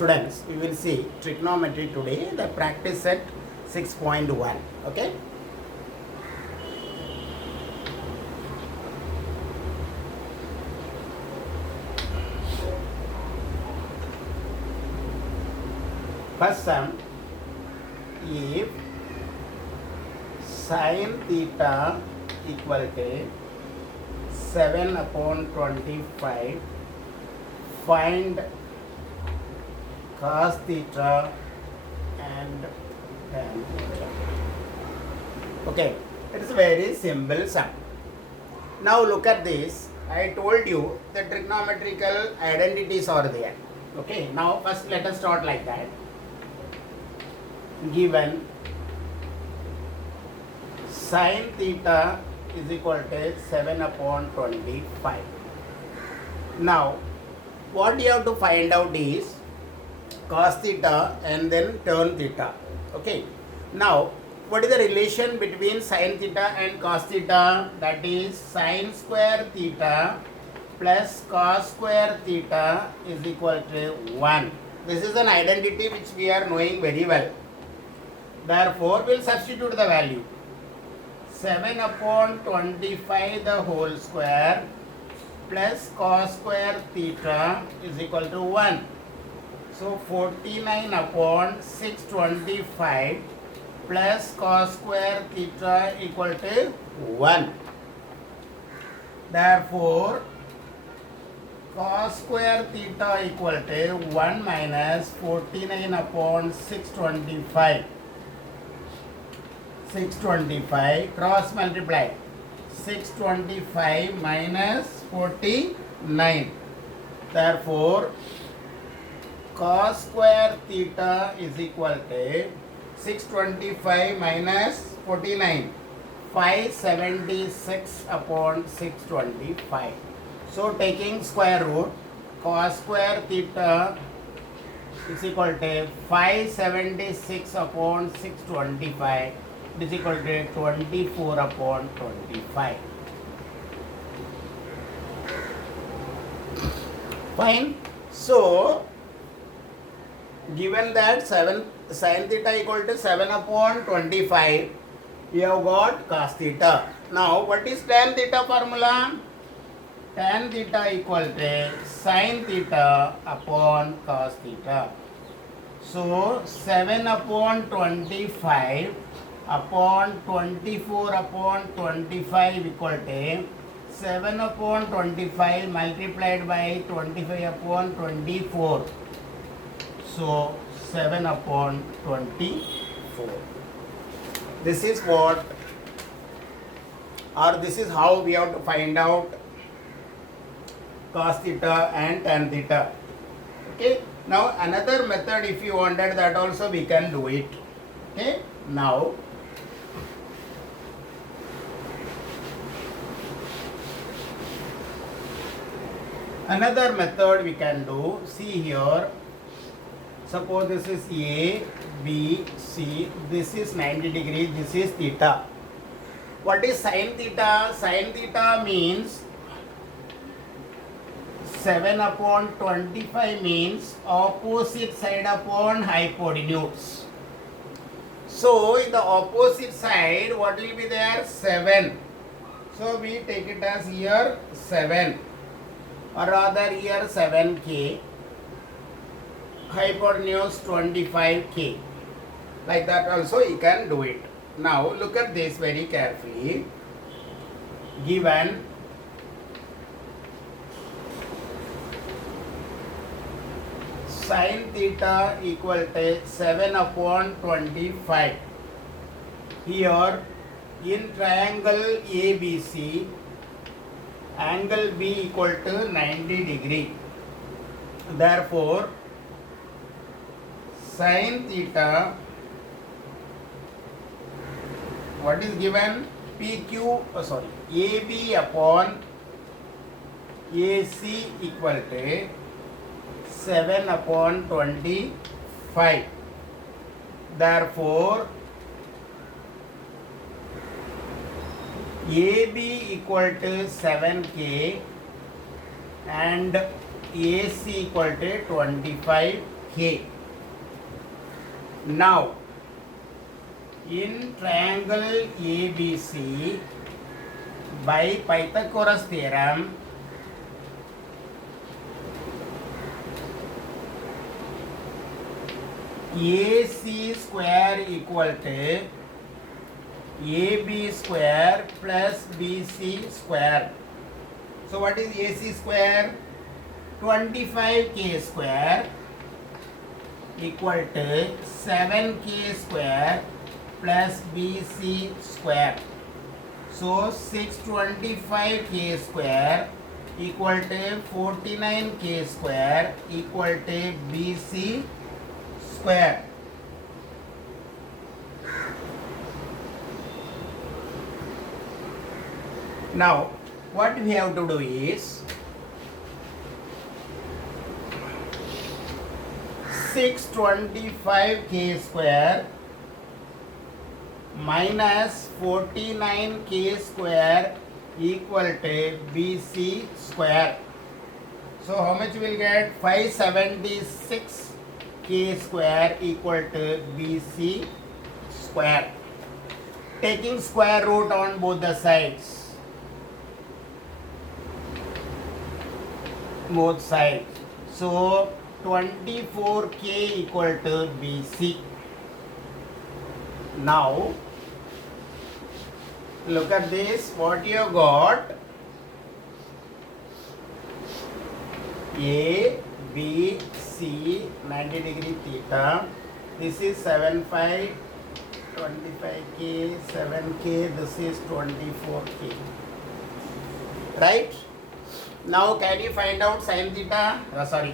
students, we will see trigonometry today, the practice set 6.1. Okay. First sum, if sin theta equal to 7 upon 25, find cos theta and tan theta. Okay, it is a very simple sum. Now look at this. I told you the trigonometrical identities are there. Okay, now first let us start like that. Given sin theta is equal to 7 upon 25. Now, what you have to find out is cos theta and then tan theta. Okay. Now, what is the relation between sin theta and cos theta? That is sin square theta plus cos square theta is equal to 1. This is an identity which we are knowing very well. Therefore, we will substitute the value. 7 upon 25 the whole square plus cos square theta is equal to 1. So, 49 upon 625 plus cos square theta equal to 1. Therefore, cos square theta equal to 1 minus 49 upon 625. 625 cross multiply 625 minus 49. Therefore, cos square theta is equal to 625 minus 49, 576 upon 625. So taking square root, cos square theta is equal to 576 upon 625. It is equal to 24 upon 25. Fine. So, given that sin theta equal to 7 upon 25, we have got cos theta. Now, what is tan theta formula? Tan theta equal to sin theta upon cos theta. So, 7 upon 25 upon 24 upon 25 equal to 7 upon 25 multiplied by 25 upon 24. So 7 upon 24. This is what, or this is how we have to find out cos theta and tan theta. Okay. Now another method, if you wanted, that also we can do it. Okay. Now, another method we can do, see here, suppose this is A, B, C, this is 90 degrees, this is theta. What is sin theta? Sin theta means 7 upon 25 means opposite side upon hypotenuse. So, in the opposite side, what will be there? 7. So, we take it as here 7. Or rather here 7k, hypotenuse 25k. Like that also you can do it. Now look at this very carefully. Given sin theta equal to 7 upon 25. Here in triangle ABC, angle B equal to 90 degree. Therefore, sin theta, what is given? AB upon AC equal to 7 upon 25. Therefore, AB equal to 7K and AC equal to 25 K. Now, in triangle ABC, by Pythagoras theorem, AC square equal to AB square plus BC square. So what is AC square? 25K square equal to 7K square plus BC square. So 625K square equal to 49K square equal to BC square. Now what we have to do is 625K square minus 49K square equal to BC square. So how much we will get? 576K square equal to BC square. Taking square root on both the sides. Both sides. So 24K equal to BC. Now look at this. What you got? A, B, C, 90 degree theta. This is 75, 25K, 7K. This is 24K. Right? Now can you find out sin theta?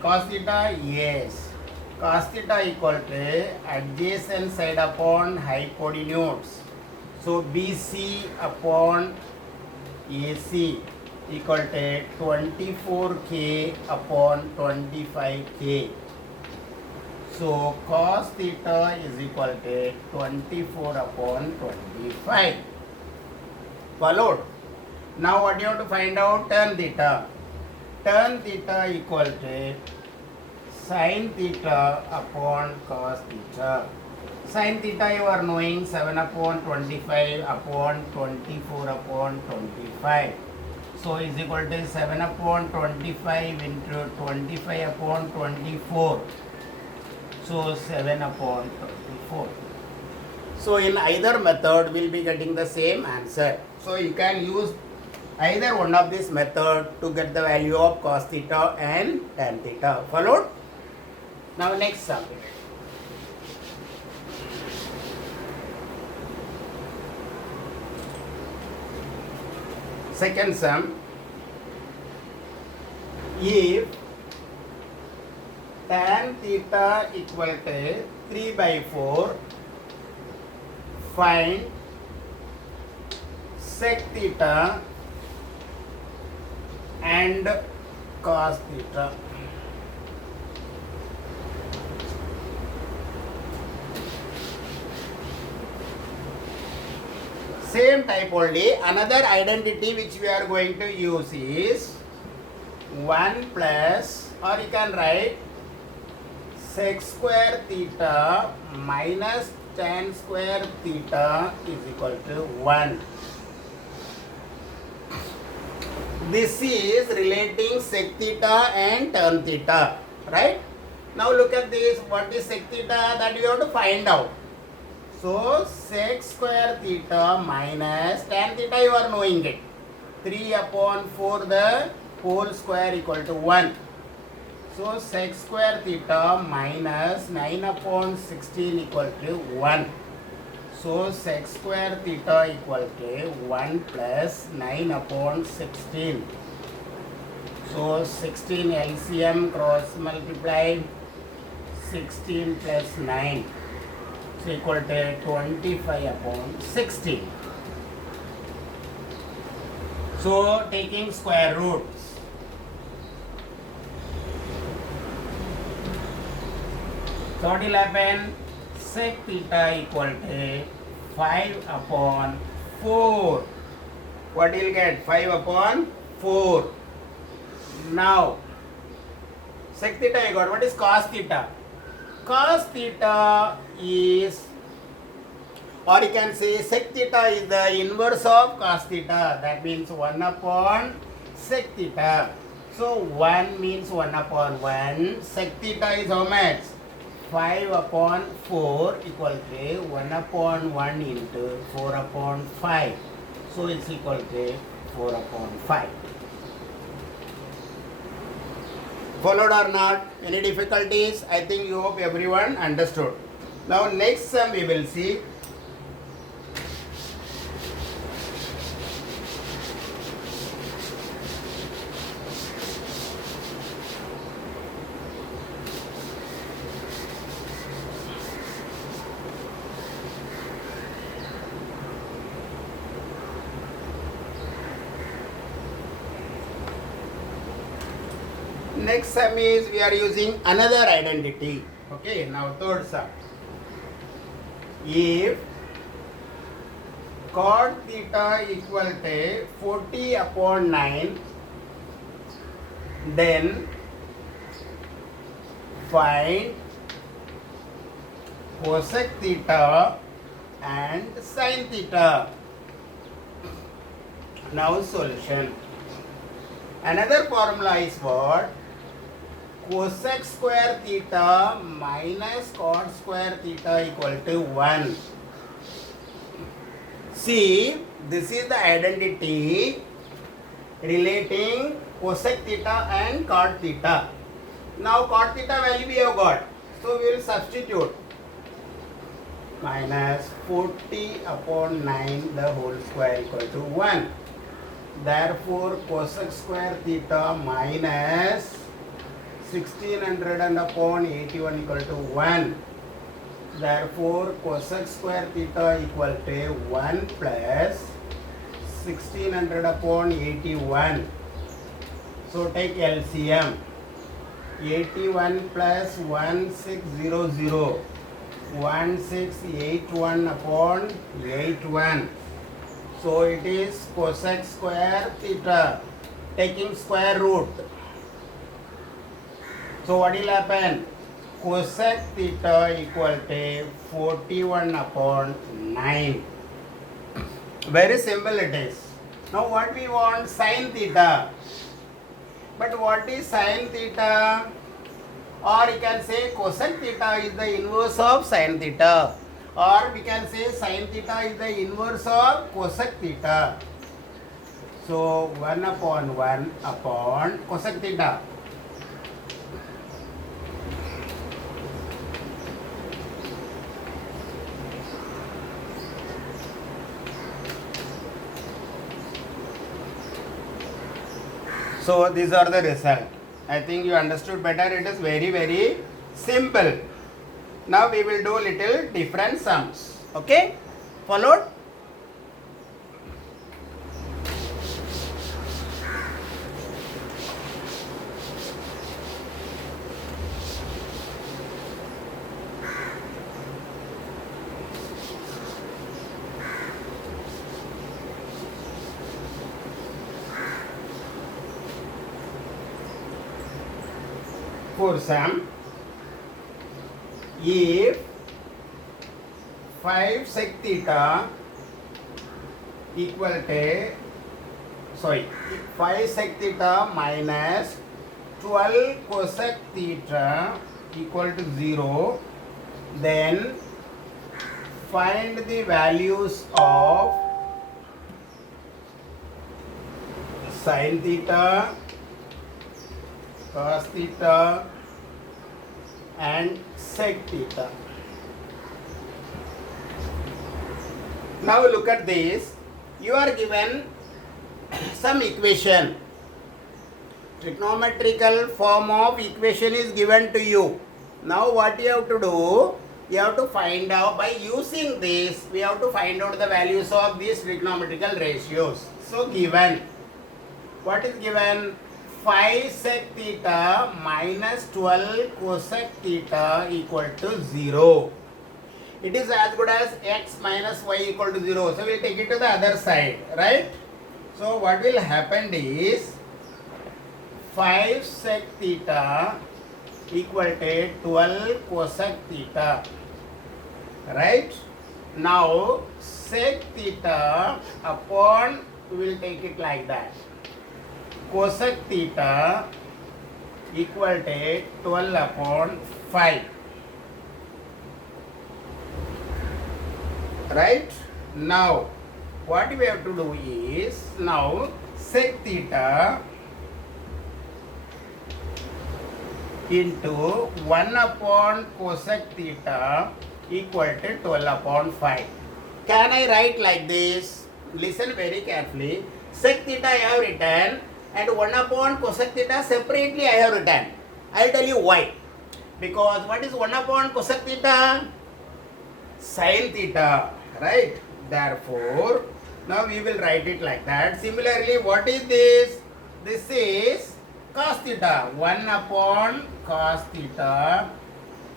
Cos theta? Yes. Cos theta equal to adjacent side upon hypotenuse. So BC upon AC equal to 24K upon 25K. So cos theta is equal to 24 upon 25. Followed? Now what you have to find out? Tan theta. Tan theta equal to sin theta upon cos theta. Sin theta you are knowing 7 upon 25 upon 24 upon 25. So is equal to 7 upon 25 into 25 upon 24. So 7 upon 24. So in either method we will be getting the same answer. So you can use either one of this method to get the value of cos theta and tan theta. Followed? Now next sum. Second sum. If tan theta equal to 3 by 4, find sec theta and cos theta. Same type only. Another identity which we are going to use is 1 plus, or you can write sec square theta minus tan square theta is equal to 1. This is relating sec theta and tan theta, right? Now look at this. What is sec theta? That you have to find out. So sec square theta minus tan theta you are knowing it. 3 upon 4 the whole square equal to 1. So sec square theta minus 9 upon 16 equal to 1. So sec square theta equal to 1 plus 9 upon 16. So 16 LCM cross multiply 16 plus 9. So equal to 25 upon 16. So taking square roots. So what will happen? Sec theta equal to 5 upon 4. What will you get? 5 upon 4. Now, sec theta you got. What is cos theta? cos theta is, or you can say sec theta is the inverse of cos theta. That means 1 upon sec theta. So 1 means 1 upon 1. Sec theta is how much? 5 upon 4 equal to 1 upon 1 into 4 upon 5. So it's equal to 4 upon 5. Followed or not? Any difficulties? I think you hope everyone understood. Now next sum we will see. Next sum is we are using another identity. Okay, now third sum. If cot theta equal to 40 upon 9, then find cosec theta and sin theta. Now solution. Another formula is what? Cosec square theta minus cot square theta equal to 1. See, this is the identity relating cosec theta and cot theta. Now cot theta value we have got. So we will substitute minus 40 upon 9 the whole square equal to 1. Therefore cosec square theta minus 1600 and upon 81 equal to 1. Therefore cosec square theta equal to 1 plus 1600 upon 81. So take LCM. 81 plus 1600. 1681 upon 81. So it is cosec square theta taking square root. So what will happen? Cosec theta equal to 41 upon 9. Very simple it is. Now what we want? Sin theta. But what is sin theta? Or you can say cosec theta is the inverse of sin theta. Or we can say sin theta is the inverse of cosec theta. So 1 upon 1 upon cosec theta. So these are the result. I think you understood better. It is very, very simple. Now we will do little different sums. Okay? Followed? For sum, if 5 sec theta equal to 5 sec theta minus 12 cosec theta equal to 0, then find the values of sin theta, cos theta and sec theta. Now look at this. You are given some equation. Trigonometrical form of equation is given to you. Now what you have to do? You have to find out, by using this, we have to find out the values of these trigonometrical ratios. So given, what is given? 5 sec theta minus 12 cosec theta equal to 0. It is as good as x minus y equal to 0. So we will take it to the other side, right? So what will happen is 5 sec theta equal to 12 cosec theta. Right? Now sec theta upon, we will take it like that. Cosec theta equal to 12 upon 5. Right? Now what we have to do is, now sec theta into 1 upon cosec theta equal to 12 upon 5. Can I write like this? Listen very carefully. Sec theta I have written and 1 upon cosec theta separately I have written. I will tell you why. Because what is 1 upon cosec theta? Sin theta, right? Therefore, now we will write it like that. Similarly, what is this? This is cos theta. 1 upon cos theta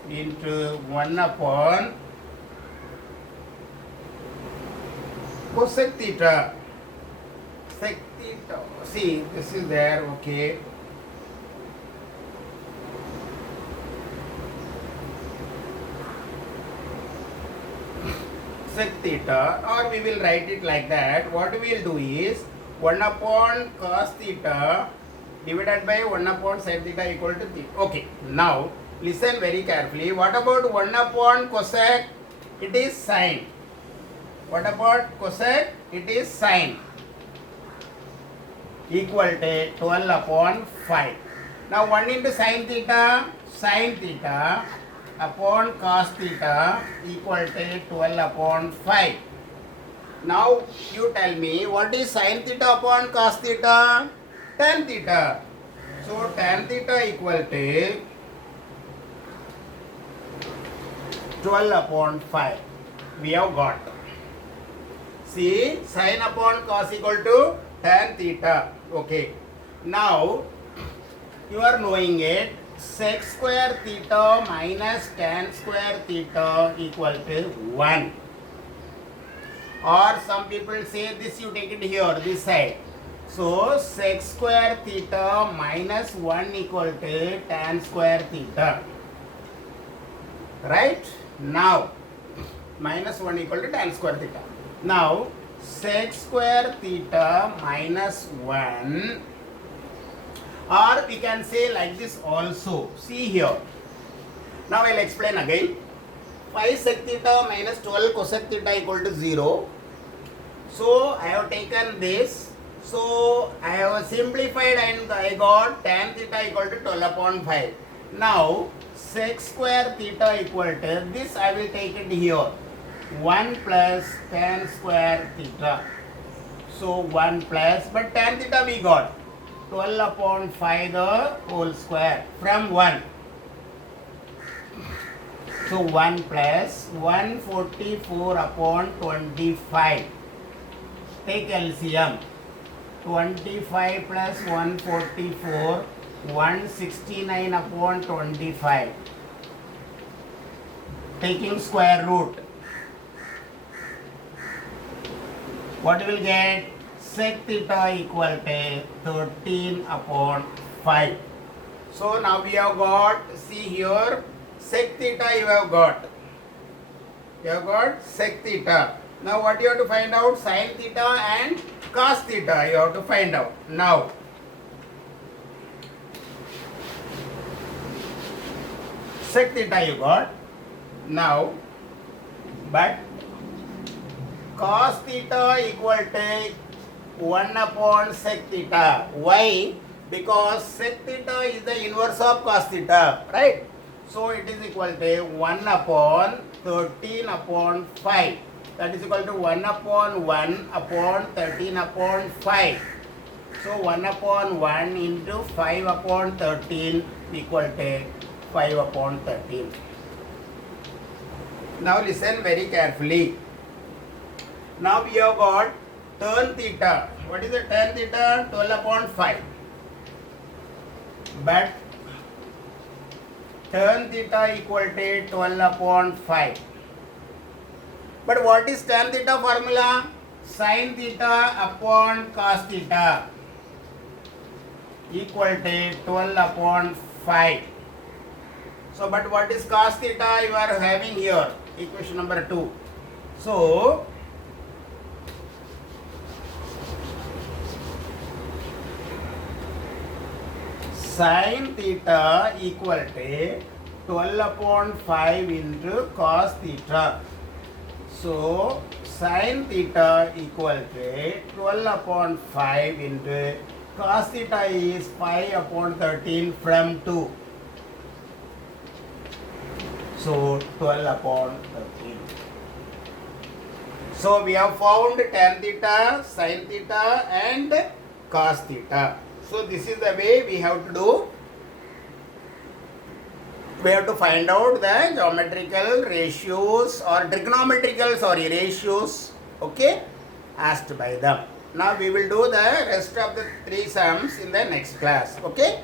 into 1 upon cosec theta. Sec theta. See, this is there, okay. Sec theta, or we will write it like that. What we will do is 1 upon cos theta divided by 1 upon sin theta equal to theta. Okay, now listen very carefully. What about 1 upon cosec? It is sin. What about cosec? It is sin. Equal to 12 upon 5. Now 1 into sin theta upon cos theta equal to 12 upon 5. Now you tell me, what is sin theta upon cos theta? Tan theta. So tan theta equal to 12 upon 5. We have got. See, sin upon cos equal to tan theta. Okay. Now you are knowing it. Sec square theta minus tan square theta equal to 1. Or some people say this, you take it here, this side. So sec square theta minus 1 equal to tan square theta. Right? Now minus 1 equal to tan square theta. Now sec square theta minus 1, or we can say like this also. See here. Now I will explain again. 5 sec theta minus 12 cosec theta equal to 0. So I have taken this. So I have simplified and I got tan theta equal to 12 upon 5. Now sec square theta equal to this, I will take it here. 1 plus tan square theta. So 1 plus, but tan theta we got 12 upon 5 the whole square from 1. So 1 plus 144 upon 25. Take LCM. 25 plus 144, 169 upon 25. Taking square root. What will get? Sec theta equal to 13 upon 5. So now we have got, see here, sec theta you have got. You have got sec theta. Now what you have to find out? Sin theta and cos theta you have to find out. Now sec theta you got. Now but cos theta equal to 1 upon sec theta. Why? Because sec theta is the inverse of cos theta, right? So it is equal to 1 upon 13 upon 5. That is equal to 1 upon 1 upon 13 upon 5. So 1 upon 1 into 5 upon 13 equal to 5 upon 13. Now listen very carefully. Now we have got tan theta. What is the tan theta? 12 upon 5. But tan theta equal to 12 upon 5. But what is tan theta formula? Sin theta upon cos theta equal to 12 upon 5. So, but what is cos theta you are having here? Equation number 2. So, sin theta equal to 12 upon 5 into cos theta. So, sin theta equal to 12 upon 5 into cos theta is 5 upon 13 from 2. So, 12 upon 13. So, we have found tan theta, sin theta and cos theta. So, this is the way we have to do. We have to find out the geometrical ratios or trigonometrical ratios, okay, asked by them. Now we will do the rest of the 3 sums in the next class, okay.